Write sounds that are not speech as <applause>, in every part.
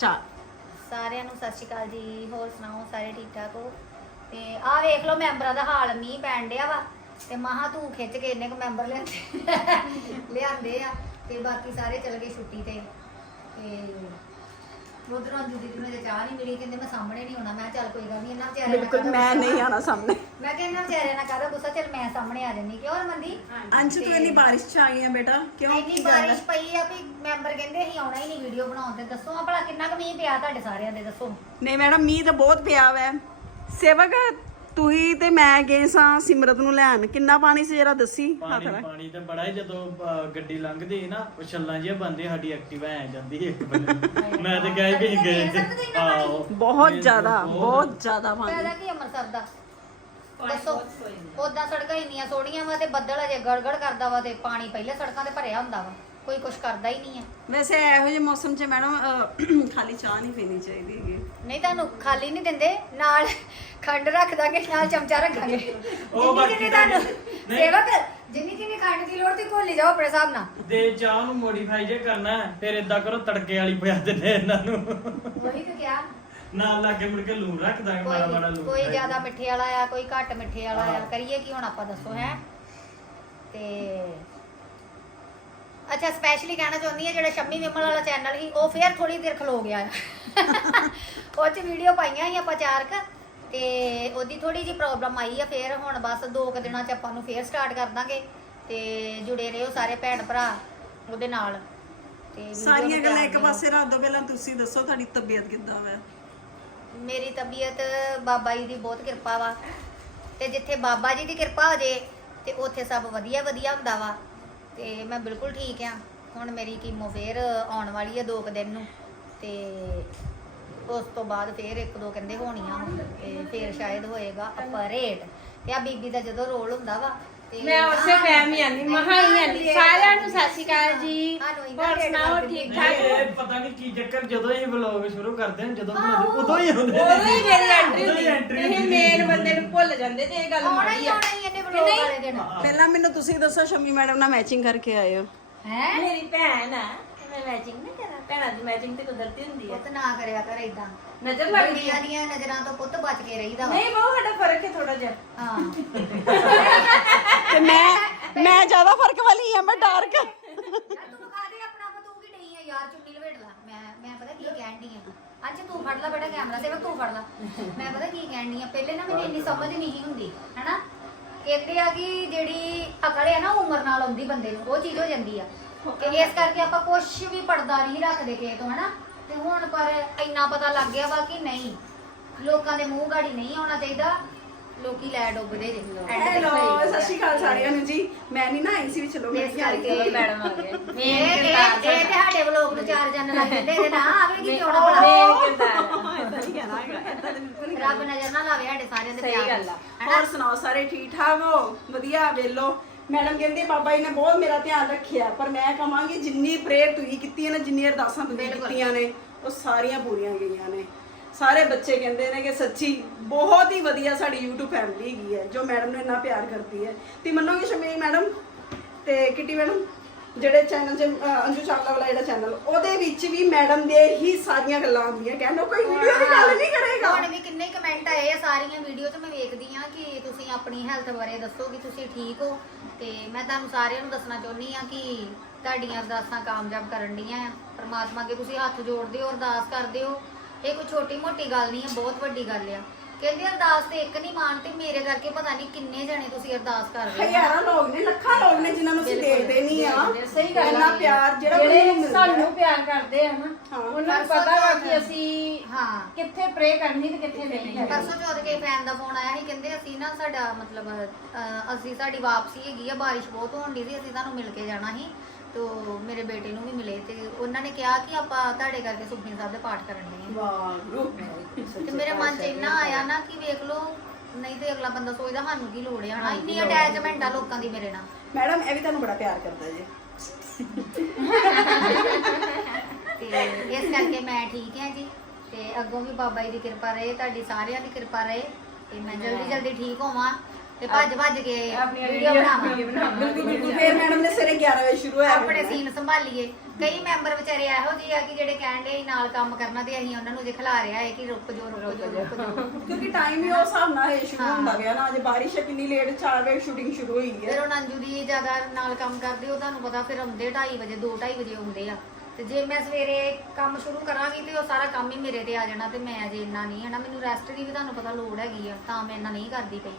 Start. ਸਾਰਿਆਂ ਨੂੰ ਸਤਿ ਸ਼੍ਰੀ ਅਕਾਲ ਜੀ, ਹੋਰ ਸੁਣਾਓ, ਸਾਰੇ ਠੀਕ ਠਾਕ ਹੋ? ਤੇ ਆਹ ਵੇਖ ਲਓ ਮੈਂਬਰਾਂ ਦਾ ਹਾਲ, ਮੀਂਹ ਪੈਣ ਡਿਆ ਵਾ, ਤੇ ਮਹਾ ਤੂੰ ਖਿੱਚ ਕੇ ਇੰਨੇ ਕੁ ਮੈਂਬਰ ਲਿਆਂਦੇ ਲਿਆਂਦੇ ਆ, ਤੇ ਬਾਕੀ ਸਾਰੇ ਚਲ ਗਏ ਛੁੱਟੀ ਤੇ। ਤੇ ਉਧਰੋਂ ਦੀਦੀ ਨੂੰ ਅਜੇ ਚਾਹ ਨਹੀਂ ਮਿਲੀ ਕਹਿੰਦੇ ਮੈਂ ਸਾਹਮਣੇ ਨਹੀਂ ਆਉਣਾ। ਮੈਂ ਕਿਹਾ ਚੱਲ ਕੋਈ ਗੱਲ ਨਹੀਂ ਇਹਨਾਂ ਵਿਚਾਰਿਆਂ ਨਾਲ ਬਿਲਕੁਲ ਕਾਹਦਾ ਮੈਂ ਗੁੱਸਾ? ਨਹੀਂ ਆਣਾ ਸਾਹਮਣੇ। ਮੈਂ ਕਿਹਾ ਇਹਨਾਂ ਵਿਚਾਰਿਆਂ ਨਾਲ ਕਾਹਦਾ ਗੁੱਸਾ? ਚੱਲ ਮੈਂ ਸਾਹਮਣੇ ਆ ਜੰਨੀ ਕਿਉਂ ਰਮਨਦੀ ਅੰਸ਼ ਤੂੰ ਇੰਨੀ ਬਾਰਿਸ਼ ਚ ਆਈ ਆ ਬੇਟਾ। ਕਿਉਂ? ਇੰਨੀ ਕੀ ਗੱਲ ਹੈ? ਬਾਰਿਸ਼ ਪਈ ਆ ਵੀ ਮੈਂਬਰ ਕਹਿੰਦੇ ਅਸੀਂ ਆਉਣਾ ਹੀ ਨਹੀਂ ਵੀਡੀਓ ਬਣਾਉਣ ਤੇ। ਦੱਸੋ ਆ ਭਲਾ ਕਿੰਨਾ ਕੁ ਮੀਂਹ ਪਿਆ ਤੁਹਾਡੇ ਸਾਰਿਆਂ ਦੇ ਦੱਸੋ। ਨਹੀਂ ਮੈਡਮ ਮੀਂਹ ਤਾਂ ਬਹੁਤ ਪਿਆ ਵੈ। ਸੇਵਕ ਤੂੰ ਤੇ ਮੈਂ ਗਏ ਸਾਂ ਸਿਮਰਤ ਨੂੰ ਲੈਣ। ਕਿੰਨਾ ਪਾਣੀ ਸੀ ਜਰਾ ਦੱਸੀ? ਹੱਥ ਪਾਣੀ ਨਾਲ ਪਾਣੀ ਤੇ ਬੜਾ ਹੀ ਜਦੋਂ ਅਹ, ਗੱਡੀ ਲੰਘਦੀ ਸੀ ਨਾ ਉਹ ਛੱਲਾਂ ਜਿਹੀਆਂ ਬੰਦੇ ਸਾਡੀ ਐਕਟਿਵਾ ਐ ਜਾਂਦੀ ਸੀ ਇੱਕ ਬੰਨੇ ਮੈਂ ਤੇ ਗਏ ਵੀ ਗਏ ਤੇ ਆਹੋ। ਬਹੁਤ ਇਹ ਜ਼ਿਆਦਾ ਬਹੁਤ- ਬਹੁਤ ਜ਼ਿਆਦਾ ਪਾਣੀ। ਫਾਇਦਾ ਕੀ ਅੰਮ੍ਰਿਤਸਰ ਦਾ? ਦੱਸੋ। ਉਦਾਂ ਸੜਕਾਂ ਇੰਨੀਆਂ ਸੋਹਣੀਆਂ ਵਾ ਤੇ ਬੱਦਲ ਅਜੇ ਗੜਗੜ ਕਰਦਾ ਵਾ ਤੇ ਪਾਣੀ ਪਹਿਲੇ ਸੜਕਾਂ ਤੇ ਭਰਿਆ ਹੁੰਦਾ ਵਾ। ਕੋਈ ਕੁਛ ਕਰਦਾ ਹੀ ਨਹੀਂ ਆ। ਵੈਸੇ ਇਹੋ ਜਿਹੇ ਮੌਸਮ 'ਚ ਮੈਡਮ ਖਾਲੀ ਚਾਹ ਨਹੀਂ ਪੀਣੀ ਚਾਹੀਦੀ ਹੈਗੀ। ਨਹੀਂ ਤੁਹਾਨੂੰ ਖਾਲੀ ਨਹੀਂ ਦਿੰਦੇ ਨਾਲ ਖੰਡ ਰੱਖ ਦਾਂਗੇ ਨਾਲ ਚਮਚਾ ਰੱਖਾਂਗੇ। ਉਹ ਜਿੰਨੀ ਬਾਕੀ ਜਿੰਨੀ ਤੁਹਾਨੂੰ ਨਹੀਂ। ਸੇਵਕ ਜਿੰਨੀ ਜਿੰਨੀ ਖੰਡ ਦੀ ਲੋੜ ਤੇ ਘੋਲੀ ਜਾਓ ਆਪਣੇ ਹਿਸਾਬ ਨਾਲ। ਦੇ ਚਾਹ ਨੂੰ ਮੋਡੀਫਾਈ ਜੇ ਕਰਨਾ ਹੈ, ਫਿਰ ਇਦਾਂ ਕਰੋ ਤੜਕੇ ਵਾਲੀ ਪਿਆ ਦਿੰਦੇ ਇਹਨਾਂ ਨੂੰ। ਵਹੀ ਤਾਂ ਕਿਹਾ। ਨਾਲ ਲਾ ਕੇ ਮੁੜ ਕੇ ਲੂਣ ਰੱਖ ਦਾਂਗੇ ਮਾੜਾ ਮਾੜਾ ਕੋਈ ਲੂਣ ਕੋਈ ਪਾਈ ਜ਼ਿਆਦਾ ਮਿੱਠੇ ਵਾਲਾ ਆ ਕੋਈ ਘੱਟ ਮਿੱਠੇ ਵਾਲਾ ਆ ਹਾਂ। ਕਰੀਏ ਕੀ ਹੁਣ ਆਪਾਂ ਦੱਸੋ ਹੈ? ਤੇ ਅੱਛਾ ਸਪੈਸ਼ਲੀ ਕਹਿਣਾ ਚਾਹੁੰਦੀ ਆ ਜਿਹੜਾ ਸ਼ੰਮੀ ਵਿਮਲ ਵਾਲਾ ਚੈਨਲ ਸੀ ਉਹ ਫੇਰ ਥੋੜੀ ਦੇਰ ਖਲੋ ਗਿਆ ਉਹ ਚ ਵੀਡੀਓ ਪਾਈਆਂ ਸੀ ਆਪਾਂ ਚਾਰ ਕੁ ਤੇ ਉਹਦੀ ਥੋੜੀ ਜੀ ਪ੍ਰੋਬਲਮ ਆਈ ਆ ਫੇਰ ਹੁਣ ਬਸ ਦੋ ਕੁ ਦਿਨਾਂ ਚ ਆਪਾਂ ਨੂੰ ਫੇਰ ਸਟਾਰਟ ਕਰ ਦਾਂਗੇ ਤੇ ਜੁੜੇ ਰਹੋ ਸਾਰੇ ਭੈਣ ਭਰਾ ਉਹਦੇ ਨਾਲ। ਤੇ video ਸਾਰੀਆਂ ਨੂੰ ਗੱਲਾਂ ਪਿਆਰ ਇੱਕ ਦਿਓ। ਪਾਸੇ ਰੱਖ ਦੋ ਪਹਿਲਾਂ ਤੁਸੀਂ ਦੱਸੋ ਤੁਹਾਡੀ ਤਬੀਅਤ ਕਿੱਦਾਂ ਵੈ? ਮੇਰੀ ਤਬੀਅਤ ਬਾਬਾ ਜੀ ਦੀ ਬਹੁਤ ਕਿਰਪਾ ਵਾ ਤੇ ਜਿੱਥੇ ਬਾਬਾ ਜੀ ਦੀ ਕਿਰਪਾ ਹੋ ਜੇ ਤੇ ਉੱਥੇ ਸਭ ਵਧੀਆ ਵਧੀਆ ਹੁੰਦਾ ਵਾ। ਤੇ ਮੈਂ ਬਿਲਕੁਲ ਠੀਕ ਆ। ਹੁਣ ਮੇਰੀ ਕੀਮੋ ਫੇਰ ਆਉਣ ਵਾਲੀ ਆ ਦੋ ਕੁ ਦਿਨ ਨੂੰ ਤੇ ਉਸ ਤੋਂ ਬਾਅਦ ਫੇਰ ਇੱਕ ਦੋ ਕਹਿੰਦੇ ਹੋਣੀਆਂ ਹੁਣ ਤੇ ਫੇਰ ਸ਼ਾਇਦ ਹੋਏਗਾ ਅਪਰੇਟ ਤੇ ਆ ਬੀਬੀ ਦਾ ਜਦੋਂ ਰੋਲ ਹੁੰਦਾ ਵਾ ਤੇ ਮੈਂ ਉਸੇ ਟਾਈਮ ਹੀ ਆਨੀ ਮਹਾ ਹੀ ਆਨੀ ਸ਼੍ਰੀ ਅਕਾਲ ਜੀ। ਸਾਨੂੰ ਇੰਨਾ ਹੋਰ ਢਿੱਡ ਸੁਣਾਓ ਦਰਦ ਠੀਕ ਨਹੀਂ ਠਾਕ? ਇਹ ਪਤਾ ਨਹੀਂ ਕੀ ਚੱਕਰ ਜਦੋਂ ਹੀ ਵਲੌਗ ਸ਼ੁਰੂ ਕਰਦੇ ਨੇ ਜਦੋਂ ਬਣਾਉਂਦੇ ਉਦੋਂ ਹੀ ਆਉਂਦੇ ਉਦੋਂ ਹੀ ਮੇਰੀ ਐਂਟਰੀ ਉਦੋਂ ਹੀ ਹੁੰਦੀ। entry ਇਹ ਹੁੰਦੀ। ਮੇਨ ਬੰਦੇ ਨੂੰ ਭੁੱਲ ਜਾਂਦੇ ਤੇ ਇਹ ਗੱਲ ਆਉਣਾ ਮਾੜੀ ਹੀ ਆ। ਆਉਣਾ ਹੀ ਇਹਨੇ ਬਲੌਗ ਵਾਲੇ ਦਿਨ। ਪਹਿਲਾਂ ਮੈਨੂੰ ਤੁਸੀਂ ਦੱਸੋ ਸ਼ਮੀ ਮੈਡਮ ਨਾਲ ਮੈਚਿੰਗ ਕਰਕੇ ਆਏ ਹੋ? ਹੈ ਮੇਰੀ ਭੈਣ ਆ ਮੈਂ ਮੈਚਿੰਗ ਨਹੀਂ ਕਰਾਂ। ਭੈਣਾਂ ਦੀ ਮੈਚਿੰਗ ਤੇ ਕੁਦਰਤੀ ਹੁੰਦੀ ਆ। ਪੁੱਤ ਨਾ ਕਰਿਆ ਕਰ ਇਦਾਂ ਨਜ਼ਰ ਲੱਗ ਗਈ। ਦੁਨੀਆ ਦੀਆਂ ਨਜ਼ਰਾਂ ਤੋਂ ਪੁੱਤ ਬਚ ਕੇ ਰਹੀਦਾ ਵਾ। ਨਹੀਂ ਬਹੁਤ ਸਾਡਾ ਫ਼ਰਕ ਹੈ ਥੋੜਾ ਜਿਹਾ। ਹਾਂ। ਤੇ ਮੈਂ ਮੈਂ ਜ਼ਿਆਦਾ ਫ਼ਰਕ ਵਾਲੀ ਆ ਮੈਂ ਡਾਰਕ ਯਾਰ ਤੂੰ ਵਿਖਾ ਦੇ ਆਪਣਾ ਆਪ ਤੂੰ ਕੀ ਨਹੀਂ ਆ ਯਾਰ ਚੁੰਨੀ ਲਵੇਟ ਲਾ ਮੈਂ ਮੈਂ ਪਤਾ ਕੀ ਕਹਿਣ ਦੀ ਆ। ਅੱਜ ਤੂੰ ਫੜ ਲੈ ਬੇਟਾ ਕੈਮਰਾ ਸੇਵਾ ਤੂੰ ਫੜ ਲੈ। ਮੈਂ ਪਤਾ ਕੀ ਕਹਿਣ ਦੀ ਆ, ਪਹਿਲੇ ਨਾ ਮੈਨੂੰ ਇੰਨੀ ਸਮਝ ਨਹੀਂ ਹੁੰਦੀ, ਹੈਨਾ? ਕਹਿੰਦੇ ਆ ਕਿ ਜਿਹੜੀ ਅਕਲ ਹੈ ਨਾ, ਉਮਰ ਨਾਲ ਆਉਂਦੀ ਬੰਦੇ ਨੂੰ, ਉਹ ਚੀਜ਼ ਹੋ ਜਾਂਦੀ ਆ। ਤੇ ਇਸ ਕਰਕੇ ਆਪਾਂ ਕੁਝ ਵੀ ਪੜਦਾ ਨਹੀਂ ਰੱਖਦੇ ਕਿਸੇ ਤੋਂ, ਹੈਨਾ? ਤੇ ਹੁਣ ਪਰ ਇੰਨਾ ਪਤਾ ਲੱਗ ਗਿਆ ਵਾ ਕਿ ਨਹੀਂ, ਲੋਕਾਂ ਦੇ ਮੂੰਹ ਗਾੜੀ ਨਹੀਂ ਆਉਣਾ ਚਾਹੀਦਾ। ਲੋਕੀ ਲੈ ਡੁੱਬਦੇ ਜੇ। ਤੇ ਹੈਲੋ ਸਤਿ ਸ਼੍ਰੀ ਅਕਾਲ ਸਾਰਿਆਂ ਨੂੰ ਜੀ। ਮੈਂ ਨਹੀਂ ਨਾ ਆਈ ਸੀ ਵੀ ਚਲੋ ਇਸ ਕਰਕੇ ਮੈਡਮ ਆ ਗਏ। ਇਹ ਮੇਨ ਇਹ ਕਿਰਦਾਰ ਇਹ ਤੁਹਾਡੇ ਵਲੋਗ ਨੂੰ ਚਾਰ ਜਨ ਲੱਗ ਜਾਂਦੇ ਇਹਦੇ ਨਾਲ ਆਵੇਗੀ ਕਿਉਂ ਨਾ ਮੇਨ ਭਲਾ ਕਿਰਦਾਰ ਤਾਂ ਰੱਬ ਨਜ਼ਰ ਨਾ ਲਾਵੇ ਸਾਡੇ ਸਾਰਿਆਂ ਦੇ ਸਹੀ ਗੱਲ ਆ। ਹੋਰ ਸੁਣਾਓ ਸਾਰੇ ਠੀਕ ਠਾਕ ਹੋ? ਵਧੀਆ ਵੇਲੋ ਮੈਡਮ ਕਹਿੰਦੇ ਬਾਬਾ ਜੀ ਨੇ ਬਹੁਤ ਮੇਰਾ ਧਿਆਨ ਰੱਖਿਆ ਪਰ ਮੈਂ ਕਹਾਂਗੀ ਜਿੰਨੀ ਪ੍ਰੇਅਰ ਤੁਸੀਂ ਕੀਤੀ ਹੈ ਨਾ ਜਿੰਨੀ ਅਰਦਾਸਾਂ ਤੁਸੀਂ ਬਿਲਕੁਲ। ਕੀਤੀਆਂ ਨੇ ਉਹ ਸਾਰੀਆਂ ਪੂਰੀਆਂ ਗਈਆਂ ਨੇ। ਸਾਰੇ ਬੱਚੇ ਕਹਿੰਦੇ ਨੇ ਕਿ ਸੱਚੀ ਬਹੁਤ ਹੀ ਵਧੀਆ ਸਾਡੀ YouTube ਫੈਮਿਲੀ ਹੈਗੀ ਹੈ, ਜੋ ਮੈਡਮ ਨੂੰ ਇੰਨਾ ਪਿਆਰ ਕਰਦੀ ਹੈ। ਤੇ ਮੰਨੋਗੇ ਸ਼ਮੀ ਮੈਡਮ ਤੇ ਕਿਟੀ ਮੈਡਮ, ਜਿਹੜੇ ਚੈਨਲ 'ਚ ਅੰਜੂ ਚਾਵਲਾ ਵਾਲਾ ਜਿਹੜਾ ਚੈਨਲ ਉਹਦੇ ਵਿੱਚ ਵੀ ਮੈਡਮ ਦੇ ਹੀ ਸਾਰੀਆਂ ਗੱਲਾਂ ਆਉਂਦੀਆਂ ਕਹਿੰਦੇ ਕੋਈ ਵੀਡੀਓ ਦੀ ਗੱਲ ਨਹੀਂ ਕਰੇਗਾ। ਹੁਣ ਵੀ ਕਿੰਨੇ ਕਮੈਂਟ ਆਏ ਆ ਸਾਰੀਆਂ ਵੀਡੀਓ 'ਚ ਮੈਂ ਵੇਖਦੀ ਆ ਕਿ ਤੁਸੀਂ ਆਪਣੀ ਹੈਲਥ ਬਾਰੇ ਦੱਸੋ ਕਿ ਤੁਸੀਂ ਠੀਕ ਹੋ। ਤੇ ਮੈਂ ਤੁਹਾਨੂੰ ਸਾਰਿਆਂ ਨੂੰ ਦੱਸਣਾ ਚਾਹੁੰਦੀ ਆ ਕਿ ਤੁਹਾਡੀਆਂ ਅਰਦਾਸਾਂ ਕਾਮਯਾਬ ਕਰਨ ਡੀਆਂ ਆ। ਪਰਮਾਤਮਾ ਅੱਗੇ ਤੁਸੀਂ ਹੱਥ ਜੋੜਦੇ ਹੋ, ਅਰਦਾਸ ਕਰਦੇ ਹੋ। ਇਹ ਕੋਈ ਛੋਟੀ ਮੋਟੀ ਗੱਲ ਨਹੀਂ ਹੈ ਬਹੁਤ ਵੱਡੀ ਗੱਲ ਆ। ਕਹਿੰਦੇ ਅਰਦਾਸ ਤੇ ਇੱਕ ਨਹੀਂ ਮਾਨ ਤੇ ਮੇਰੇ ਕਰਕੇ ਪਤਾ ਨਹੀਂ ਕਿੰਨੇ ਜਣੇ ਤੁਸੀਂ ਅਰਦਾਸ ਕਰ ਰਹੇ ਹੋ। ਹਜ਼ਾਰਾਂ ਲੋਕ ਨੇ ਲੱਖਾਂ ਲੋਕ ਨੇ ਜਿਨ੍ਹਾਂ ਨੂੰ ਅਸੀਂ ਬਿਲਕੁਲ, ਦੇਖਦੇ ਨਹੀਂ ਆ। ਦੇਖਦੇ, ਸਹੀ ਗੱਲ ਆ। ਇੰਨਾ ਪਿਆਰ ਜਿਹੜਾ ਮਿਲਦਾ। ਹੈ। ਸਾਨੂੰ ਪਿਆਰ ਕਰਦੇ ਆ ਨਾ ਹਾਂ। ਉਹਨਾਂ ਨੂੰ ਪਤਾ ਵਾ ਕਿ ਅਸੀਂ ਹਾਂ। ਕਿੱਥੇ ਪ੍ਰੇ ਕਰਨੀ ਤੇ ਕਿੱਥੇ ਨਹੀਂ ਕਰਨੀ। ਪਰਸੋਂ ਚੌਥ ਕੇ ਫੈਨ ਦਾ ਫੋਨ ਆਇਆ ਸੀ ਕਹਿੰਦੇ ਅਸੀਂ ਨਾ ਸਾਡਾ ਮਤਲਬ ਅਹ, ਅਸੀਂ ਸਾਡੀ ਵਾਪਸੀ ਹੈਗੀ ਆ ਬਾਰਿਸ਼ ਬਹੁਤ ਹੋਣ ਦੀ ਸੀ ਅਸੀਂ ਤੁਹਾਨੂੰ ਮਿਲ ਕੇ ਜਾਣਾ ਸੀ। ਤੋ ਮੇਰੇ ਬੇਟੇ ਨੂੰ ਵੀ ਮਿਲੇ ਤੇ ਉਹਨਾਂ ਨੇ ਕਿਹਾ ਕਿ ਆਪਾਂ ਤੁਹਾਡੇ ਕਰਕੇ ਸੁਖਮਨੀ ਸਾਹਿਬ ਦੇ ਪਾਠ ਕਰਨ ਲਈ ਵਾਹਿਗੁਰੂ ਤੇ ਮੇਰੇ ਮਨ 'ਚ ਇੰਨਾ ਆਇਆ ਨਾ ਕਿ ਵੇਖ ਲਓ ਨਹੀਂ ਤੇ ਅਗਲਾ ਬੰਦਾ ਸੋਚਦਾ ਸਾਨੂੰ ਕੀ ਲੋੜ ਹੈ ਹਨਾ? ਇੰਨੀ ਅਟੈਚਮੈਂਟ ਆ ਲੋਕਾਂ ਦੀ ਮੇਰੇ ਨਾਲ। ਮੈਡਮ ਇਹ ਵੀ ਤੁਹਾਨੂੰ ਬੜਾ ਪਿਆਰ ਕਰਦਾ ਜੀ। ਤੇ ਇਸ ਕਰਕੇ ਮੈਂ ਠੀਕ ਹਾਂ ਜੀ। ਤੇ ਅੱਗੋਂ ਵੀ ਬਾਬਾ ਜੀ ਦੀ ਕਿਰਪਾ ਰਹੇ ਤੁਹਾਡੀ ਸਾਰਿਆਂ ਦੀ ਕਿਰਪਾ ਰਹੇ। ਤੇ ਮੈਂ ਜਲਦੀ ਜਲਦੀ ਠੀਕ ਹੋਵਾਂ। ਤੇ ਭੱਜ ਭੱਜ ਕੇ ਵੀਡੀਓ ਬਣਾਵਾਂ। ਬਿਲਕੁਲ ਬਿਲਕੁਲ। ਫਿਰ ਮੈਡਮ ਨੇ ਸਵੇਰੇ 11 ਵਜੇ ਸ਼ੁਰੂ ਹੋਇਆ ਆਪਣੇ ਸੀਨ ਸੰਭਾਲੀਏ। ਕਈ ਮੈਂਬਰ ਵਿਚਾਰੇ ਇਹੋ ਜਿਹੇ ਆ ਕਿ ਜਿਹੜੇ ਕਹਿੰਦੇ ਨਾਲ ਕੰਮ ਕਰਨਾ ਤੇ ਅਸੀਂ ਉਹਨਾਂ ਨੂੰ ਜੇ ਖਿਲਾ ਰਿਹਾ ਹੈ ਕਿ ਰੁਕ ਜਾਓ ਰੁਕ ਜਾਓ ਰੁਕ ਜਾਓ। ਕਿਉਂਕਿ ਟਾਈਮ ਹੀ ਉਸ ਹਿਸਾਬ ਨਾਲ ਇਹ ਸ਼ੁਰੂ। ਹੁੰਦਾ ਗਿਆ ਨਾ। ਅੱਜ ਬਾਰਿਸ਼ ਹੈ ਕਿੰਨੀ ਲੇਟ 4 ਵਜੇ ਸ਼ੂਟਿੰਗ ਸ਼ੁਰੂ ਹੋਈ ਫਿਰ ਹੈ ਉਹ ਅੰਜੂ ਦੀ ਜ਼ਿਆਦਾ ਨਾਲ ਕੰਮ ਕਰਦੇ ਉਹ ਤੁਹਾਨੂੰ ਪਤਾ ਫਿਰ ਆਉਂਦੇ 2:30 ਵਜੇ 2:30 ਵਜੇ ਆਉਂਦੇ ਆ। ਤੇ ਜੇ ਮੈਂ ਸਵੇਰੇ ਕੰਮ ਸ਼ੁਰੂ ਕਰਾਂਗੀ ਤੇ ਉਹ ਸਾਰਾ ਕੰਮ ਹੀ ਮੇਰੇ ਤੇ ਆ ਜਾਣਾ ਤੇ ਮੈਂ ਅਜੇ ਇੰਨਾ ਨਹੀਂ ਹੈ ਨਾ ਮੈਨੂੰ ਰੈਸਟ ਦੀ ਵੀ ਤੁਹਾਨੂੰ ਪਤਾ ਲੋੜ ਹੈਗੀ ਆ ਤਾਂ ਮੈਂ ਇੰਨਾ ਨਹੀਂ ਕਰਦੀ ਪਈ।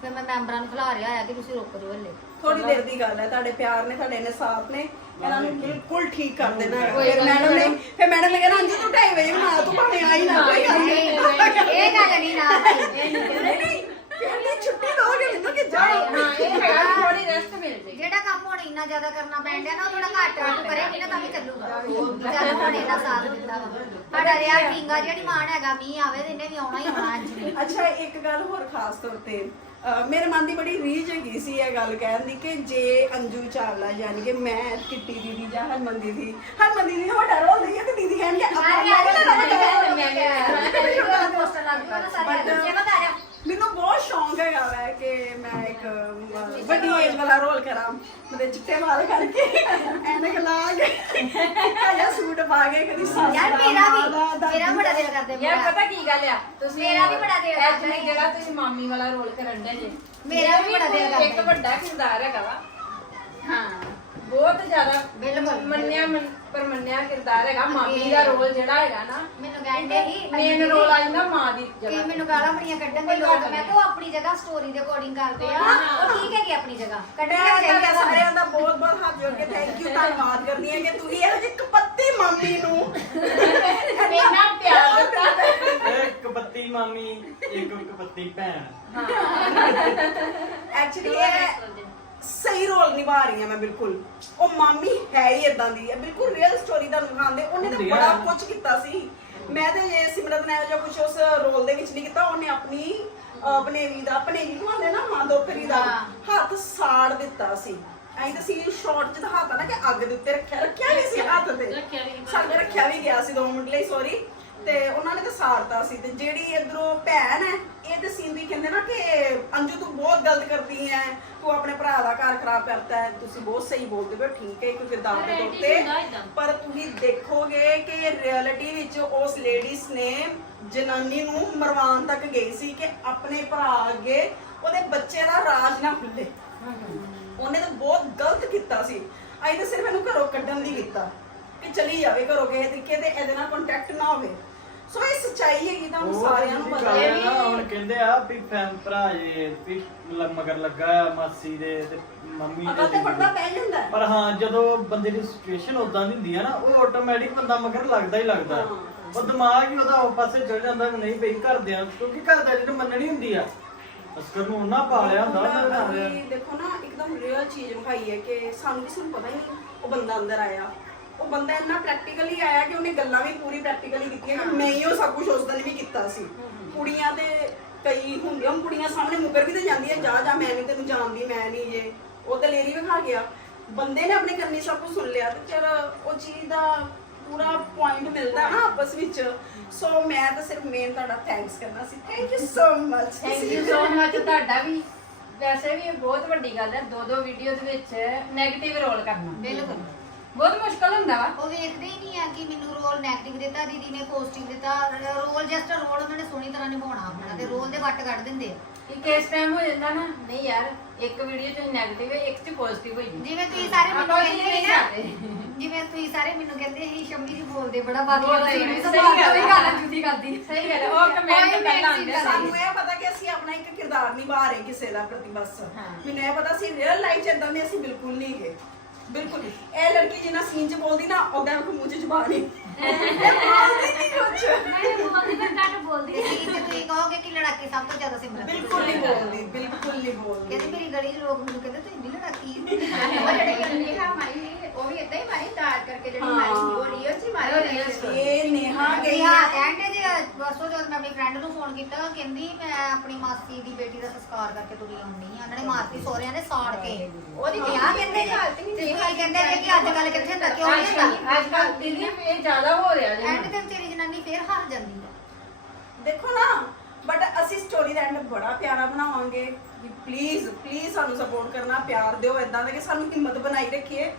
ਫਿਰ ਮੈਂ ਮੈਂਬਰਾਂ ਨੂੰ ਖਿਲਾ ਰਿਹਾ ਆ ਕਿ ਤੁਸੀਂ ਰੁਕ ਜਾਓ ਹਲੇ। ਥੋੜੀ ਦੇਰ ਦੀ ਗੱਲ ਹੈ ਤੁਹਾਡੇ ਪਿਆਰ ਨੇ ਤੁਹਾਡੇ ਨੇ ਸਾਥ ਨੇ ਇਹਨਾਂ ਨੂੰ ਬਿਲਕੁਲ ਠੀਕ ਕਰ ਦੇਣਾ ਕੋਈ ਫਿਰ ਗੱਲ ਮੈਡਮ ਨੇ ਨਹੀਂ। ਫਿਰ ਮੈਡਮ ਨੇ ਕਹਿਣਾ ਅੰਜੂ ਤੂੰ 2:30 ਵਜੇ ਬਣਾ ਤੂੰ ਭਾਵੇਂ ਆਈ ਨਾ ਕੋਈ ਗੱਲ ਨਹੀਂ ਇਹ ਗੱਲ ਨਹੀਂ ਨਾ ਭਾਈ ਨਹੀਂ ਨਹੀਂ ਫਿਰ ਵੀ ਛੁੱਟੀ ਦੋਗੇ ਮੈਨੂੰ ਕਿ ਜਾਓ। ਹਾਂ ਇਹ ਹੈਗਾ ਥੋੜੀ ਰੈਸਟ ਮਿਲ ਜੇ। ਜਿਹੜਾ ਕੰਮ ਹੁਣ ਇੰਨਾ ਜ਼ਿਆਦਾ ਕਰਨਾ ਪੈਣ ਡਿਆ ਨਾ ਉਹ ਥੋੜਾ ਘੱਟ ਘੱਟ ਕਰੇਗੀ ਨਾ ਤਾਂ ਵੀ ਚੱਲੂਗਾ। ਚੱਲ ਹੁਣ ਇਹਦਾ ਸਾਥ ਦਿੱਤਾ ਵਾ। ਸਾਡਾ ਰਿਆ ਕਿੰਗਾ ਜਿਹੜੀ ਮਾਨ ਹੈਗਾ ਮੀਂਹ ਆਵੇ ਤੇ ਇਹਨੇ ਵੀ ਆਉਣਾ ਹੀ ਆਉਣਾ ਅੱਜ। ਅੱਛਾ ਇੱਕ ਗੱਲ ਹੋਰ ਖਾਸ ਤੌਰ ਤੇ। ਮੇਰੇ ਮਨ ਦੀ ਬੜੀ ਰੀਝ ਹੈਗੀ ਸੀ ਇਹ ਗੱਲ ਕਹਿਣ ਦੀ ਕਿ ਜੇ ਅੰਜੂ ਚਾਵਲਾ ਯਾਨੀ ਕਿ ਮੈਂ ਕਿੱਟੀ ਦੀਦੀ ਜਾਂ ਹਰਮਨ ਦੀਦੀ ਹਰਮਨ ਦੀਦੀ ਵੱਡਾ ਰੋਲ ਲਈਏ ਤੇ ਦੀਦੀ ਕਹਿਣਗੇ ਆਪਾਂ ਮੈਂ ਕਿਹਾ ਮੈਨੂੰ ਬਹੁਤ ਮੈਂ ਇੱਕ ਅਹ, ਵੱਡੀ ਏਜ ਵਾਲਾ ਰੋਲ ਕਰਾਂ। ਮਤਲਬ ਚਿੱਟੇ ਵਾਲ ਕਰਕੇ। ਐਨਕ ਲਾ ਕੇ। ਕਾਇਆ ਸੂਟ ਪਾ ਕੇ ਕਦੀ ਸੱਸ ਯਾਰ ਮੇਰਾ ਵੀ ਮੇਰਾ ਬੜਾ ਦਾ। ਦਿਲ ਕਰਦਾ ਯਾਰ ਮੇਰਾ ਪਤਾ ਕੀ ਗੱਲ ਆ? ਤੁਸੀਂ ਮੇਰਾ ਵੀ ਬੜਾ ਦਿਲ ਕਰਦਾ ਐਕਚੁਅਲੀ ਜਿਹੜਾ ਤੁਸੀਂ ਮਾਮੀ ਵਾਲਾ ਰੋਲ ਕਰਨ ਦੇ ਜੇ। ਮੇਰਾ ਵੀ ਬੜਾ ਦਿਲ ਕਰਦਾ ਇੱਕ ਵੱਡਾ ਕਿਰਦਾਰ ਹੈਗਾ ਵਾ। ਹਾਂ। ਬਹੁਤ ਜ਼ਿਆਦਾ ਬਿਲਕੁਲ। ਮੰਨਿਆ ਮੰਨ- ਪਰ ਮੰਨਿਆ ਕਿਰਦਾਰ ਹੈਗਾ। ਮਾਮੀ ਦਾ ਰੋਲ ਜਿਹੜਾ ਹੈਗਾ ਨਾ ਮੈਨੂੰ ਕਹਿੰਦੇ ਹੀ ਮੇਨ ਰੋਲ ਆ ਜਾਂਦਾ ਮਾਂ ਦੀ ਕਿ ਜਗ੍ਹਾ ਮੈਨੂੰ ਗਾਲਾਂ ਬੜੀਆਂ ਕੱਢਣ ਦੇ ਲੋਕ ਮੈਂ ਕਿਹਾ ਉਹ ਆਪਣੀ ਜਗ੍ਹਾ ਸਟੋਰੀ ਦੇ ਅਕੋਰਡਿੰਗ ਕਰਦੇ ਆ। ਉਹ ਠੀਕ ਹੈਗੀ ਆਪਣੀ ਜਗ੍ਹਾ। ਕੱਢਣੀ ਚਾਹੀਦੀ ਸਾਰਿਆਂ ਦਾ ਬਹੁਤ ਬਹੁਤ ਹੱਥ ਜੋੜ ਕੇ ਥੈਂਕ ਯੂ ਧੰਨਵਾਦ ਕਰਦੀ ਹਾਂ ਕਿ ਤੁਸੀਂ ਇਹੋ ਜਿਹੀ ਕਪੱਤੀ ਮਾਮੀ ਨੂੰ ਇੰਨਾ ਪਿਆਰ ਦਿੱਤਾ। ਇੱਕ ਪੱਤੀ ਮਾਮੀ ਇੱਕ ਕਪੱਤੀ ਭੈਣ। ਐਕਚੁਅਲੀ ਇਹ ਸਹੀ ਰੋਲ ਨਿਭਾ ਰਹੀ ਹਾਂ ਮੈਂ ਬਿਲਕੁਲ। ਉਹ ਮਾਮੀ ਹੈ ਹੀ ਇਦਾਂ ਦੀ ਹੈ। ਬਿਲਕੁਲ ਰੀਅਲ ਸਟੋਰੀ ਦਾ ਦਿਖਾਉਂਦੇ। ਉਹਨੇ ਤਾਂ ਬੜਾ। ਕੁਝ ਕੀਤਾ ਸੀ। ਮੈਂ ਤੇ ਇਹ ਸਿਮਰਤ ਨੇ ਜਿਹਾ ਕੁਝ ਉਸ ਰੋਲ ਦੇ ਵਿੱਚ ਨਹੀਂ ਕੀਤਾ ਉਹਨੇ ਆਪਣੀ ਆਪਣੇ ਵੀ ਦਾ ਆਪਣੇ ਵੀ ਨੂੰ ਆਂਦੇ ਨਾ ਮਾਂ ਦੋਪਰੀ ਦਾ। ਹੱਥ ਸਾੜ ਦਿੱਤਾ ਸੀ। ਐਂ ਤਾਂ ਸੀ ਸ਼ਾਰਟ ਚ ਦਿਖਾਤਾ ਨਾ ਕਿ ਅੱਗ ਦੇ ਉੱਤੇ ਰੱਖਿਆ ਰੱਖਿਆ ਨਹੀਂ ਸੀ ਹੱਥ ਤੇ। ਸਾਡੇ ਰੱਖਿਆ ਵੀ ਗਿਆ ਸੀ ਦੋ ਮਿੰਟ ਲਈ ਸੌਰੀ ਤੇ ਉਹਨਾਂ ਨੇ ਤਾਂ ਸਾਰਤਾ ਸੀ। ਤੇ ਜਿਹੜੀ ਇਧਰੋਂ ਭੈਣ ਹੈ ਇਹ ਤੇ ਸੀਨ ਵੀ ਕਹਿੰਦੇ ਨਾ ਕਿ ਅੰਜੂ ਤੂੰ ਬਹੁਤ ਗਲਤ ਕਰਦੀ ਹੈ ਤੂੰ ਆਪਣੇ ਭਰਾ ਦਾ ਖਰਾਬ ਕਰਤਾ ਹੈ ਤੁਸੀਂ ਬਹੁਤ ਸਹੀ ਬੋਲਦੇ ਹੋ ਠੀਕ ਹੈ ਕਿਉਂਕਿ ਦਾਦ ਦੇ ਉੱਤੇ ਪਰ ਤੁਸੀਂ ਦੇਖੋਗੇ ਕਿ ਰਿਐਲਿਟੀ ਵਿੱਚ ਉਸ ਲੇਡੀਜ਼ ਨੇ ਜਨਾਨੀ ਨੂੰ ਮਰਵਾਉਣ ਤੱਕ ਗਈ ਸੀ ਕਿ ਆਪਣੇ ਭਰਾ ਅੱਗੇ ਉਹਦੇ ਬੱਚੇ ਦਾ ਰਾਜ ਨਾ ਖੁੱਲੇ। ਉਹਨੇ ਤਾਂ ਬਹੁਤ ਗਲਤ ਕੀਤਾ ਸੀ। ਅਸੀਂ ਤਾਂ ਸਿਰਫ ਇਹਨੂੰ ਘਰੋਂ ਕੱਢਣ ਲਈ ਕੀਤਾ ਕਿ ਚਲੀ ਜਾਵੇ ਘਰੋਂ ਕਿਸੇ ਤਰੀਕੇ ਤੇ ਇਹਦੇ ਨਾਲ ਕੰਟੈਕਟ ਨਾ ਹੋਵੇ। ਸੋ ਇਹ ਸੱਚਾਈ ਹੈਗੀ ਤੁਹਾਨੂੰ ਸਾਰਿਆਂ ਨੂੰ ਜਿਹੜੀ ਪਤਾ ਹੈ ਨਾ, ਹੁਣ ਕਹਿੰਦੇ ਆ ਵੀ ਫੈਨ ਭਰਾ ਜੇ ਵੀ ਲ- ਮਗਰ ਲੱਗਾ ਆ ਮਾਸੀ ਦੇ ਤੇ ਮੰਮੀ ਅਕਲ ਤੇ ਦੇ ਪੜਦਾ ਪੈ ਜਾਂਦਾ ਹੈ। ਪਰ ਹਾਂ ਜਦੋਂ ਬੰਦੇ ਦੀ ਸਿਚੁਏਸ਼ਨ ਉਦਾਂ ਦੀ ਹੁੰਦੀ ਆ ਨਾ ਉਹ ਆਟੋਮੈਟਿਕ ਬੰਦਾ ਮਗਰ ਲੱਗਦਾ ਹੀ ਲੱਗਦਾ ਹਾਂ। ਉਹ ਦਿਮਾਗ ਹੀ ਉਹਦਾ ਉਹ ਪਾਸੇ ਜਾਂਦਾ ਵੀ ਨਹੀਂ ਬਈ ਘਰਦਿਆਂ ਕਿਉਂਕਿ ਘਰਦਿਆਂ ਜਿਹਨੂੰ ਮੰਨਣੀ ਹੁੰਦੀ ਆ ਅਸਕਰ ਨੂੰ ਉਹਨਾਂ ਪਾਲਿਆ ਹੁੰਦਾ ਉਹਨਾਂ ਨੇ ਦੇਖੋ ਨਾ ਇੱਕਦਮ ਰੀਅਲ ਚੀਜ਼ ਵਿਖਾਈ ਹੈ ਕਿ ਸਾਨੂੰ ਕਿਸੇ ਨੂੰ ਪਤਾ ਹੀ ਨਹੀਂ ਉਹ ਬੰਦਾ ਅੰਦਰ ਆਇਆ ਉਹ ਬੰਦਾ ਇੰਨਾ ਪ੍ਰੈਕਟੀਕਲੀ ਆਇਆ ਕਿ ਉਹਨੇ ਗੱਲਾਂ ਵੀ ਪੂਰੀ ਪ੍ਰੈਕਟੀਕਲੀ ਕੀਤੀਆਂ। ਕਿ ਮੈਂ ਹੀ ਉਹ ਸਭ ਕੁਝ ਉਸ ਦਿਨ ਵੀ ਕੀਤਾ ਸੀ। ਕੁੜੀਆਂ ਤੇ ਕਈ ਹੁੰਦੀਆਂ ਹੁਣ ਕੁੜੀਆਂ ਸਾਹਮਣੇ ਮੁਕਰ ਵੀ ਤੇ ਜਾਂਦੀਆਂ ਜਾ ਜਾ ਮੈਂ ਨਹੀਂ ਤੈਨੂੰ ਜਾਣਦੀ ਮੈਂ ਨਹੀਂ ਜੇ। ਉਹ ਤੇ ਲੇਰੀ ਵਿਖਾ ਗਿਆ। ਬੰਦੇ ਨੇ ਆਪਣੇ ਕੰਨੀ ਸਭ ਕੁਝ ਸੁਣ ਲਿਆ ਤੇ ਚਲ ਉਹ ਚੀਜ਼ ਦਾ ਪੂਰਾ ਪੁਆਇੰਟ ਮਿਲਦਾ ਨਾ ਆਪਸ ਵਿੱਚ। ਸੋ ਮੈਂ ਤਾਂ ਸਿਰਫ ਮੇਨ ਤੁਹਾਡਾ ਥੈਂਕਸ ਕਰਨਾ ਸੀ। Thank you so much thank you so much ਤੁਹਾਡਾ ਵੀ ਵੈਸੇ ਵੀ ਇਹ ਬਹੁਤ ਵੱਡੀ ਗੱਲ ਹੈ। ਦੋ ਦੋ ਵੀਡੀਓ ਦੇ ਵਿੱਚ 네ਗੇਟਿਵ ਰੋਲ ਕਰਨਾ। ਬਿਲਕੁਲ। ਬਹੁਤ ਮੁਸ਼ਕਲ ਹੁੰਦਾ ਵਾ। ਉਹ ਵੇਖਦੇ ਹੀ ਨਹੀਂ ਆ ਕਿ ਮੈਨੂੰ ਰੋਲ ਨੈਗੇਟਿਵ ਦਿੱਤਾ ਦੀਦੀ ਨੇ ਪੋਜ਼ਿਟਿਵ ਦਿੱਤਾ। ਰੋਲ ਜਸਟ ਰੋਲ ਉਹਨਾਂ ਨੇ ਸੋਹਣੀ ਤਰ੍ਹਾਂ ਨਿਭਾਉਣਾ ਆਪਣਾ ਤੇ ਰੋਲ ਦੇ ਵੱਟ ਕੱਢ ਦਿੰਦੇ ਆ। ਇੱਕ ਇਸ ਟਾਈਮ ਹੋ ਜਾਂਦਾ ਨਾ ਨਹੀਂ ਯਾਰ ਇੱਕ ਵੀਡੀਓ ਚ 네ਗੇਟਿਵ ਹੈ ਇੱਕ ਚ ਪੋਜ਼ਿਟਿਵ ਹੋਈ ਜਿਵੇਂ ਤੁਸੀਂ ਸਾਰੇ ਮੈਨੂੰ ਕਹਿੰਦੇ ਨਹੀਂ ਸੀ ਨਾ। ਜਿਵੇਂ ਤੁਸੀਂ ਸਾਰੇ ਮੈਨੂੰ ਕਹਿੰਦੇ ਸੀ ਸ਼ੰਮੀ ਜੀ ਬੋਲਦੇ ਬੜਾ ਬਾਕੀ ਸਹੀ ਨਹੀਂ, ਸਹੀ ਸਹੀ ਗੱਲ ਜੁਦੀ ਕਰਦੀ। ਸਹੀ ਗੱਲ ਹੈ, ਉਹ ਕੋਈ ਪਹਿਲਾਂ ਆਉਂਦੇ ਸਾਨੂੰ ਇਹ ਪਤਾ ਕਿ ਅਸੀਂ ਆਪਣਾ ਇੱਕ ਕਿਰਦਾਰ ਨਿਭਾ ਰਹੇ ਕਿਸੇ ਦਾ ਪ੍ਰਤੀ ਬਸ। ਮੈਨੂੰ ਇਹ ਪਤਾ ਸੀ ਰੀਅਲ ਲਾਈਫ ਚ ਇਦਾਂ ਦੇ ਅਸੀਂ ਬਿਲਕੁਲ ਨਹੀਂ ਗਏ ਬਿਲਕੁਲ। ਇਹ ਲੜਕੀ ਜਿੰਨਾ ਸੀਨ ਚ ਬੋਲਦੀ ਨਾ ਉਹਦਾ ਮੂੰਹ ਚ ਜ਼ੁਬਾਨ ਨਹੀਂ ਇਹ ਬੋਲਦੀ ਨਹੀਂ ਕੁਝ ਮੈਂ ਬੋਲਦੀ ਮੈਂ ਘੱਟ ਬੋਲਦੀ ਸੀ ਤੇ ਤੁਸੀਂ ਕਹੋਗੇ ਕਿ ਲੜਾਕੀ ਸਭ ਤੋਂ ਜ਼ਿਆਦਾ ਸਿਮਰਤ ਬਿਲਕੁਲ ਨਹੀਂ ਬੋਲਦੀ ਬਿਲਕੁਲ ਨਹੀਂ ਬੋਲਦੀ। ਕਹਿੰਦੇ ਮੇਰੀ ਗਲੀ ਦੇ ਲੋਕ ਮੈਨੂੰ ਕਹਿੰਦੇ ਤੂੰ ਇੰਨੀ ਲੜਾਕੀ। ਉਹ ਜਿਹੜੇ ਕਹਿੰਦੇ ਹਾਂ ਮਾਈ ਉਹ ਵੀ ਇਦਾਂ ਹੀ ਮਾਰੀ ਤਾਰ ਕਰਕੇ ਜਿਹੜੀ ਮਾਰੀ ਸੀ, ਉਹ ਰੀਅਲ ਚ ਹੀ ਮਾਰੀ ਹੋਈ ਸੀ। ਇਹ ਨੇਹਾ ਗਈ ਹਾਂ ਹੈ ਕਹਿੰਦੇ ਜੀ ਵਰਸੋ ਜਦੋਂ ਮੈਂ ਆਪਣੀ ਫਰੈਂਡ ਨੂੰ ਫੋਨ ਕੀਤਾ ਕਹਿੰਦੀ ਮੈਂ ਆਪਣੀ ਮਾਸੀ ਦੀ ਬੇਟੀ ਦਾ ਸੰਸਕਾਰ ਕਰਕੇ ਤੁਰੀ ਆਉਂਦੀ ਆ ਉਹਨਾਂ ਨੇ ਮਾਰਤੀ ਸਹੁਰਿਆਂ ਨੇ ਸਾੜ ਕੇ ਉਹਦੀ ਤੇ ਆ ਕਹਿੰਦੇ ਜੀ ਤੇ ਕਈ ਕਹਿੰਦੇ ਨੇ ਕਿ ਅੱਜ ਕੱਲ ਕਿੱਥੇ ਹੁੰਦਾ ਕਿਉਂ ਨਹੀਂ ਹੁੰਦਾ? ਅੱਜ ਕੱਲ ਦੀਦੀ ਇਹ ਜ਼ਿਆਦਾ ਹੋ ਰਿਹਾ ਜੀ। ਐਂਡ ਤੇ ਵਿਚਾਰੀ ਜਨਾਨੀ ਫੇਰ ਹਾਰ ਜਾਂਦੀ ਹੈ ਦੇਖੋ ਨਾ ਬਟ ਅਸੀਂ ਸਟੋਰੀ ਦਾ ਐਂਡ ਬੜਾ ਪਿਆਰਾ ਬਣਾਵਾਂਗੇ। ਪਲੀਜ਼ ਪਲੀਜ਼ ਸਾਨੂੰ ਸਪੋਰਟ ਕਰਨਾ ਪਿਆਰ ਦਿਓ ਇਦਾਂ ਦਾ ਕਿ ਸਾਨੂੰ ਹਿੰਮਤ ਬਣਾਈ ਰੱਖੀਏ।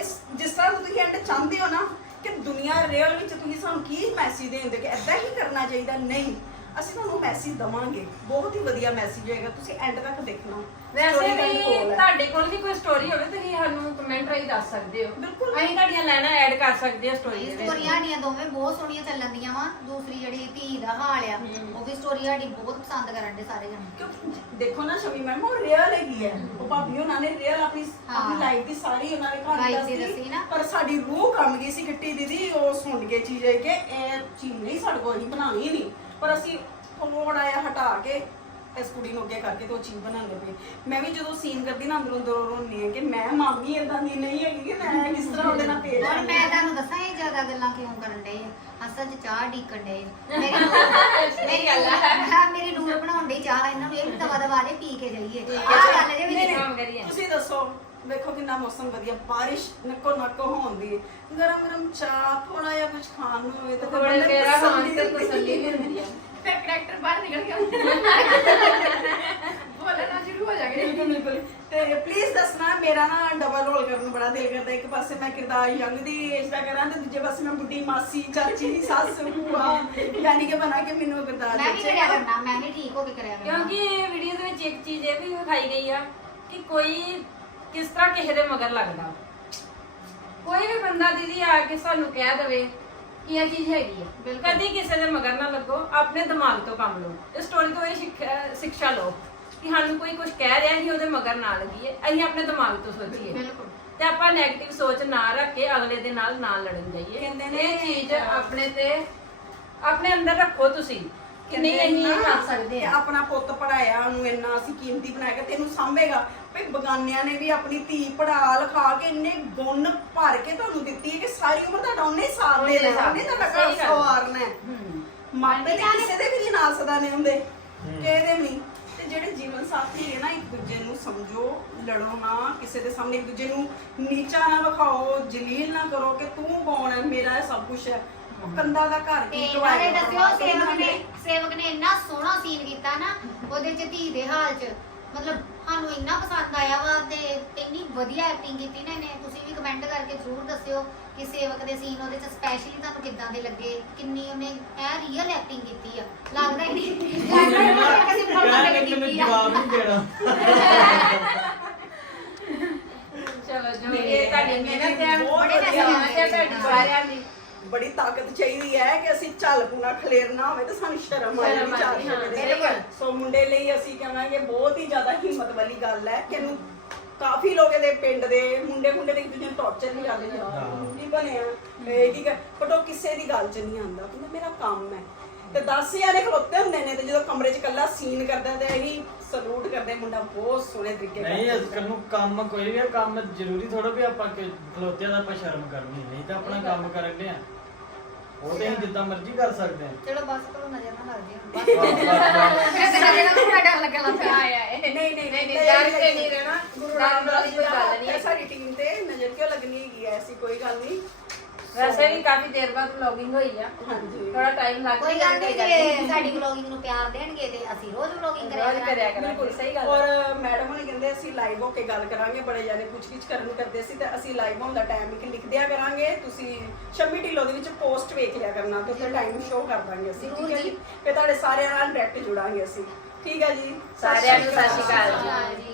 ਇਸ ਜਿਸ ਤਰ੍ਹਾਂ ਦਾ ਤੁਸੀਂ ਐਂਡ ਚਾਹੁੰਦੇ ਹੋ ਨਾ ਕਿ ਦੁਨੀਆ ਰੀਅਲ ਵਿੱਚ ਤੁਸੀਂ ਸਾਨੂੰ ਕੀ ਮੈਸੇਜ ਦੇਂਦੇ ਕਿ ਇਦਾਂ ਹੀ ਕਰਨਾ ਚਾਹੀਦਾ? ਨਹੀਂ। ਅਸੀਂ ਤੁਹਾਨੂੰ ਮੈਸੇਜ ਦਵਾਂਗੇ। ਬਹੁਤ ਹੀ ਵਧੀਆ ਮੈਸੇਜ ਹੋਏਗਾ ਤੁਸੀਂ ਐਂਡ ਤੱਕ ਦੇਖਣਾ। ਵੈਸੇ Story ਵੀ ਹੈ। ਤੁਹਾਡੇ ਕੋਲ ਵੀ ਕੋਈ ਸਟੋਰੀ ਹੋਵੇ ਤੁਸੀਂ ਸਾਨੂੰ ਕਮੈਂਟ ਰਾਹੀਂ ਦੱਸ ਸਕਦੇ ਹੋ। ਬਿਲਕੁਲ। ਅਸੀਂ ਤੁਹਾਡੀਆਂ ਲਾਈਨਾਂ ਐਡ ਕਰ ਸਕਦੇ ਹਾਂ ਸਟੋਰੀ ਦੇ ਵਿੱਚ। ਸਟੋਰੀਆਂ ਸਾਡੀਆਂ ਦੋਵੇਂ ਬਹੁਤ ਸੋਹਣੀਆਂ ਚੱਲਣ ਦੀਆਂ ਵਾ। ਦੂਸਰੀ ਜਿਹੜੀ ਧੀ ਦਾ ਹਾਲ ਆ ਉਹ ਵੀ ਸਟੋਰੀ ਸਾਡੀ ਬਹੁਤ ਪਸੰਦ ਕਰਨ ਦੇ ਸਾਰੇ ਜਣੇ। ਕਿਉਂਕਿ ਦੇਖੋ ਨਾ ਸ਼ਮੀ ਮੈਮ ਉਹ ਰੀਅਲ ਹੈਗੀ ਹੈ। ਉਹ ਭਾਬੀ ਉਹਨਾਂ ਨੇ ਰੀਅਲ ਆਪਣੀ ਹਾਂ। ਆਪਣੀ ਲਾਈਫ ਦੀ ਸਾਰੀ ਉਹਨਾਂ ਨੇ ਕਹਾਣੀ Life ਦੀ ਦੱਸੀ। ਦੱਸੀ ਨਾ। ਪਰ ਸਾਡੀ ਰੂਹ ਕੰਮ ਗਈ ਸੀ ਕਿੱਟੀ ਦੀਦੀ ਉਹ ਸੁਣ ਕੇ ਚੀਜ਼ ਹੈ ਕਿ ਇਹ ਚੀਜ਼ ਨਹੀਂ ਸਾਡੇ ਕੋਲ ਅਸੀਂ ਬਣਾਉਣੀ ਨਹੀਂ। ਪਰ ਅਸੀਂ ਥੋੜਾ ਆਇਆ ਹਟਾ ਕੇ। ਇਸ ਕੁੜੀ ਨੂੰ ਅੱਗੇ ਕਰਕੇ ਤੇ ਉਹ ਚੀਜ਼ ਬਣਾਉਂਦੇ ਪਏ ਮੈਂ ਵੀ ਜਦੋਂ ਸੀਨ ਕਰਦੀ ਨਾ ਅੰਦਰੋਂ ਅੰਦਰੋਂ ਰੋਣੀ ਹੈ ਕਿ ਮੈਂ ਮਾਮੀ ਇਦਾਂ ਦੀ ਨਹੀਂ ਹੈਗੀ ਕਿ ਮੈਂ ਕਿਸ ਤਰ੍ਹਾਂ ਉਹਦੇ ਨਾਲ ਪੇਸ਼ ਹੁਣ ਮੈਂ ਤੁਹਾਨੂੰ ਦੱਸਾਂ ਇਹ ਜ਼ਿਆਦਾ ਗੱਲਾਂ ਕਿਉਂ ਕਰਨ ਡਏ ਆ? ਅਸਲ 'ਚ ਚਾਹ ਢੀਕਣ ਡਏ ਆ। <laughs> ਮੇਰੀ ਨੂਰ- ਮੇਰੀ ਗੱਲ ਆ। ਮੇਰੀ ਨੂਰ ਬਣਾਉਣ ਡਈ ਚਾਹ ਇਹਨਾਂ ਨੂੰ ਇਹ ਵੀ ਦਵਾ ਦਵਾ ਦੇ ਪੀ ਕੇ ਜਾਈਏ। ਆਹ ਗੱਲ ਜੇ ਨਹੀਂ, ਵੀ ਕੰਮ ਕਰੀਏ। ਤੁਸੀਂ ਦੱਸੋ ਵੇਖੋ ਕਿੰਨਾ ਮੌਸਮ ਵਧੀਆ ਬਾਰਿਸ਼ ਨੱਕੋ ਨੱਕੋ ਹੁੰਦੀ ਹੈ। ਗਰਮ ਗਰਮ ਚਾਹ ਥੋੜਾ ਜਿਹਾ ਕੁਝ ਖਾਣ ਨੂੰ ਹੋਵੇ ਤਾਂ ਫਿਰ ਬੰਦੇ ਨੂੰ ਤਸੱਲੀ ਤੇ ਹੁੰਦੀ ਤਸੱਲੀ ਹੁੰਦੀ ਆ ਫਿਰ ਕਰੈਕਟਰ ਬਾਹਰ ਨਿਕਲ ਗਿਆ। ਬੋਲਣਾ ਸ਼ੁਰੂ ਹੋ ਜਾਗੇ ਬਿਲਕੁਲ ਬਿਲਕੁਲ। ਤੇ ਪਲੀਜ਼ ਦੱਸਣਾ ਮੇਰਾ ਨਾ ਡਬਲ ਰੋਲ ਕਰਨ ਨੂੰ ਬੜਾ ਦਿਲ ਕਰਦਾ। ਇੱਕ ਪਾਸੇ ਮੈਂ ਕਿਰਦਾਰ ਯੰਗ ਦੀ ਏਜ ਦਾ ਕਰਾਂ ਤੇ ਦੂਜੇ ਪਾਸੇ ਮੈਂ ਬੁੱਢੀ ਮਾਸੀ ਚਾਚੀ ਦੀ ਸੱਸ ਭੂਆ ਯਾਨੀ ਕਿ ਬਣਾ ਕੇ ਮੈਨੂੰ ਕਿਰਦਾਰ ਮੈਂ ਵੀ ਜੱਚੇਗਾ। ਕਰਿਆ ਕਰਨਾ ਮੈਂ ਵੀ ਠੀਕ ਹੋ ਕੇ ਕਰਿਆ ਕਰਨਾ। ਕਿਉਂਕਿ ਇਹ ਵੀਡੀਓ ਦੇ ਵਿੱਚ ਇੱਕ ਚੀਜ਼ ਇਹ ਵੀ ਵਿਖਾਈ ਗਈ ਆ ਕਿ ਕੋਈ ਕਿਸ ਤਰ੍ਹਾਂ ਕਿਸੇ ਦੇ ਮਗਰ ਲੱਗਦਾ। ਕੋਈ ਵੀ ਬੰਦਾ ਦੀਦੀ ਆ ਕੇ ਸਾਨੂੰ ਕਹਿ ਦਵੇ ਇਹ ਚੀਜ਼ ਹੈਗੀ ਆ ਕਦੀ ਕਿਸੇ ਦੇ ਮਗਰ ਨਾ ਲੱਗੋ ਆਪਣੇ ਦਿਮਾਗ ਤੋਂ ਕੰਮ ਲਓ। ਇਸ ਸਟੋਰੀ ਤੋਂ ਇਹ ਸਿੱਖ- ਸਿੱਖਿਆ ਲਓ ਕਿ ਸਾਨੂੰ ਕੋਈ ਕੁਝ ਕਹਿ ਰਿਹਾ ਸੀ ਉਹਦੇ ਮਗਰ ਨਾ ਲੱਗੀਏ। ਅਸੀਂ ਆਪਣੇ ਦਿਮਾਗ ਤੋਂ ਸੋਚੀਏ। ਬਿਲਕੁਲ। ਤੇ ਆਪਾਂ 네ਗੇਟਿਵ ਸੋਚ ਨਾ ਰੱਖ ਕੇ ਅਗਲੇ ਦੇ ਨਾਲ ਨਾ ਲੜਨ ਜਾਈਏ। ਕਹਿੰਦੇ ਨੇ- ਇਹ ਚੀਜ਼ ਆਪਣੇ ਤੇ ਆਪਣੇ ਅੰਦਰ ਰੱਖੋ ਤੁਸੀਂ। ਕਿ ਨਹੀਂ ਇਹ ਕਰ ਸਕਦੇ ਆ। ਆਪਣਾ ਪੁੱਤ ਪੜਾਇਆ ਉਹਨੂੰ ਇੰਨਾ ਅਸੀਂ ਕੀਮਤੀ ਬਣਾਇਆ ਕਿ ਤੈਨੂੰ ਸਾਂਭੇਗਾ। ਭਈ ਬਗਾਨਿਆਂ ਨੇ ਵੀ ਆਪਣੀ ਧੀ ਪੜਾ ਲਿਖਾ ਕੇ ਇੰਨੇ ਗੁਣ ਭਰ ਕੇ ਤੁਹਾਨੂੰ ਦਿੱਤੀ ਹੈ ਕਿ ਸਾਰੀ ਉਮਰ ਤੁਹਾਡਾ ਉਹਨੇ ਹੀ ਸਾਥ ਉਹਨੇ ਦੇਣਾ ਉਹਨੇ ਤੁਹਾਡਾ ਸਹੀ ਘਰ ਗੱਲ। ਸਵਾਰਨਾ ਹੈ। ਹੂੰ। ਮਾਪੇ ਤਾਂ ਕਿਸੇ ਦੇ ਵੀ ਨਹੀਂ ਨਾਲ ਸਦਾਨੇ ਹੁੰਦੇ ਕਿਹਦੇ ਵੀ ਨਹੀਂ ਤੇ ਜਿਹੜੇ ਜੀਵਨ ਸਾਥੀ ਹੈ ਨਾ ਇੱਕ ਦੂਜੇ ਨੂੰ ਸਮਝੋ ਲੜੋ ਨਾ ਕਿਸੇ ਦੇ ਸਾਹਮਣੇ ਇੱਕ ਦੂਜੇ ਨੂੰ ਨੀਚਾ ਨਾ ਵਿਖਾਓ ਜਲੀਲ ਨਾ ਕਰੋ ਕਿ ਤੂੰ ਕੌਣ ਹੈ ਮੇਰਾ ਇਹ ਸਭ ਕੁਝ ਹੈ। ਕੰਦਾ ਦਾ ਘਰ ਤੇ ਕੀ ਨਾਲੇ ਢਵਾਏਗਾ, ਦੱਸਿਓ ਸੇਵਕ ਨੇ। ਸੇਵਕ ਨੇ ਇੰਨਾ ਸੋਹਣਾ ਸੀਨ ਕੀਤਾ ਨਾ ਉਹਦੇ ਚ ਧੀ ਦੇ ਹਾਲ ਚ। ਮਤਲਬ ਸਾਨੂੰ ਇੰਨਾ ਪਸੰਦ ਆਇਆ ਵਾ ਤੇ ਇੰਨੀ ਵਧੀਆ ਐਕਟਿੰਗ ਕੀਤੀ ਨਾ ਇਹਨੇ। ਤੁਸੀਂ ਵੀ ਕਮੈਂਟ ਕਰਕੇ ਜ਼ਰੂਰ ਦੱਸਿਓ ਕਿ ਸੇਵਕ ਦੇ ਸੀਨ ਉਹਦੇ ਚ ਸਪੈਸ਼ਲੀ ਤੁਹਾਨੂੰ ਕਿੱਦਾਂ ਦੇ ਲੱਗੇ ਕਿੰਨੀ ਉਹਨੇ ਇਹ ਰੀਅਲ ਐਕਟਿੰਗ ਕੀਤੀ ਆ। ਲੱਗਦਾ ਹੀ ਨਹੀਂ। ਲੱਗਦਾ ਹੀ ਨਹੀਂ ਕਿ ਦੇ ਲੱਗੇ ਮੈਨੂੰ ਕੀਤੀ ਆ। ਜਵਾਬ ਨਹੀਂ ਦੇਣਾ। ਚਲੋ ਜੋ ਇਹ ਤੁਹਾਡੀ ਮਿਹਨਤ ਹੈ ਬਹੁਤ ਬੜੇ ਵਧੀਆ ਧੰਨਵਾਦ ਹੈ ਤੁਹਾਡੀ ਸਾਰਿਆਂ ਦੀ। ਬੜੀ ਤਾਕਤ ਚਾਹੀਦੀ ਹੈ ਕਿ ਅਸੀਂ ਝਲ ਪੂਣਾ ਖਲੇਰਨਾ ਹੋਵੇ ਤਾਂ ਸਾਨੂੰ ਸ਼ਰਮ ਆਏ ਸ਼ਰਮ ਨਹੀਂ ਆਉਂਦੀ, ਹਾਂ, ਗੱਲ। ਸੋ ਮੁੰਡੇ ਲਈ ਅਸੀਂ ਕਹਾਂਗੇ ਬਹੁਤ ਹੀ ਜ਼ਿਆਦਾ ਹਿੰਮਤ ਵਾਲੀ ਗੱਲ ਹੈ ਕਿ ਇਹਨੂੰ ਕਾਫੀ ਲੋਕ ਇਹਦੇ ਪਿੰਡ ਦੇ ਮੁੰਡੇ ਮੁੰਡੇ ਦੇ ਇੱਕ ਦੂਜੇ ਨੂੰ ਟੌਰਚਰ ਵੀ ਕਰਦੇ ਨੇ। ਕੀ ਬਣਿਆ ਇਹ ਕੀ ਕਰ ਬਟ ਉਹ ਕਿਸੇ ਦੀ ਗੱਲ 'ਚ ਨਹੀਂ ਆਉਂਦਾ ਕਹਿੰਦਾ ਮੇਰਾ ਕੰਮ ਹੈ ਤੇ 10 ਜਾਣੇ ਖਲੋਤੇ ਹੁੰਦੇ ਨੇ ਤੇ ਜਦੋਂ ਕਮਰੇ 'ਚ ਇਕੱਲਾ ਸੀਨ ਕਰਦਾ ਤੇ ਇਹੀ ਸਲੂਟ ਕਰਦੇ ਮੁੰਡਾ ਬਹੁਤ ਸੋਹਣੇ ਤਰੀਕੇ ਨਹੀਂ ਕਰਦਾ। ਅੱਜ ਕੱਲ੍ਹ ਨੂੰ ਕੰਮ ਕੋਈ ਵੀ ਆ, ਕੰਮ ਜ਼ਰੂਰੀ ਥੋੜਾ ਵੀ ਆਪਾਂ ਕਿ ਖਲੋਤਿਆਂ ਦਾ ਆਪਾਂ ਸ਼ਰਮ ਕਰਨੀ ਨਹੀਂ ਤਾਂ ਆਪਣਾ ਕੰਮ ਕਰਨ ਲਿਆ ਉਹ ਤੇ ਅਸੀਂ ਜਿੱਦਾਂ ਮਰਜ਼ੀ ਕਰ ਸਕਦੇ ਹਾਂ। ਚਲੋ ਬਸ ਕਰੋ ਨਜ਼ਰ ਨਾ ਲੱਗ? ਜੇ ਬਸ, ਨਹੀਂ ਨਹੀਂ ਨਹੀਂ, ਨਹੀਂ, ਡਰ ਤੇ ਨਹੀਂ ਰਹਿਣਾ। ਗੁਰੂ ਰਾਮਦਾਸ ਜੀ ਦਾ ਗੱਲ ਨਹੀਂ ਹੈ ਹੈ। ਸਾਡੀ ਟੀਮ ਤੇ ਨਜ਼ਰ ਕਿਉਂ ਲੱਗਣੀ ਹੈਗੀ ਐ ਐਸੀ ਕੋਈ ਗੱਲ ਨਹੀਂ। ਵੈਸੇ ਵੀ ਕਾਫੀ ਦੇਰ ਬਾਅਦ ਵਲੌਗਿੰਗ ਹੋਈ ਆ। ਹਾਂਜੀ। ਥੋੜਾ ਟਾਈਮ ਲੱਗ ਕੋਈ ਗਿਆ, ਗੱਲ ਨਹੀਂ ਜੇ ਸਾਡੀ ਵਲੌਗਿੰਗ ਨੂੰ ਪਿਆਰ ਦੇਣਗੇ ਤੇ ਅਸੀਂ ਰੋਜ਼ ਵਲੌਗਿੰਗ ਕਰਿਆ ਕਰਾਂਗੇ। ਸਹੀ ਗੱਲ। ਔਰ ਮੈਡਮ ਨੇ ਕਹਿੰਦੇ ਅਸੀਂ ਲਾਈਵ ਹੋ ਕੇ ਗੱਲ ਕਰਾਂਗੇ ਬੜੇ ਜਾਨੇ ਪੁੱਛ-ਗਿੱਛ ਕਰਨ ਕਰਦੇ ਸੀ ਤੇ ਅਸੀਂ ਲਾਈਵ ਹੋਣ ਦਾ ਟਾਈਮ ਇੱਕ ਲਿਖ ਦਿਆ ਕਰਾਂਗੇ। ਤੁਸੀਂ ਸ਼ੰਮੀ ਢਿੱਲੋਂ ਦੇ ਵਿੱਚ ਪੋਸਟ ਵੇਖ ਲਿਆ ਕਰਨਾ ਤੇ ਫਿਰ ਟਾਈਮ ਸ਼ੋ ਕਰ ਦਾਂਗੇ ਅਸੀਂ ਠੀਕ ਹੈ ਜੀ। ਫਿਰ ਤੁਹਾਡੇ ਸਾਰਿਆਂ ਨਾਲ ਡਾਇਰੈਕਟ ਜੁੜਾਂਗੇ ਅਸੀਂ। ਠੀਕ ਹੈ ਜੀ? ਸਾਰਿਆਂ ਨੂੰ ਸਤਿ ਸ਼੍ਰੀ ਅਕਾਲ। ਜੀ।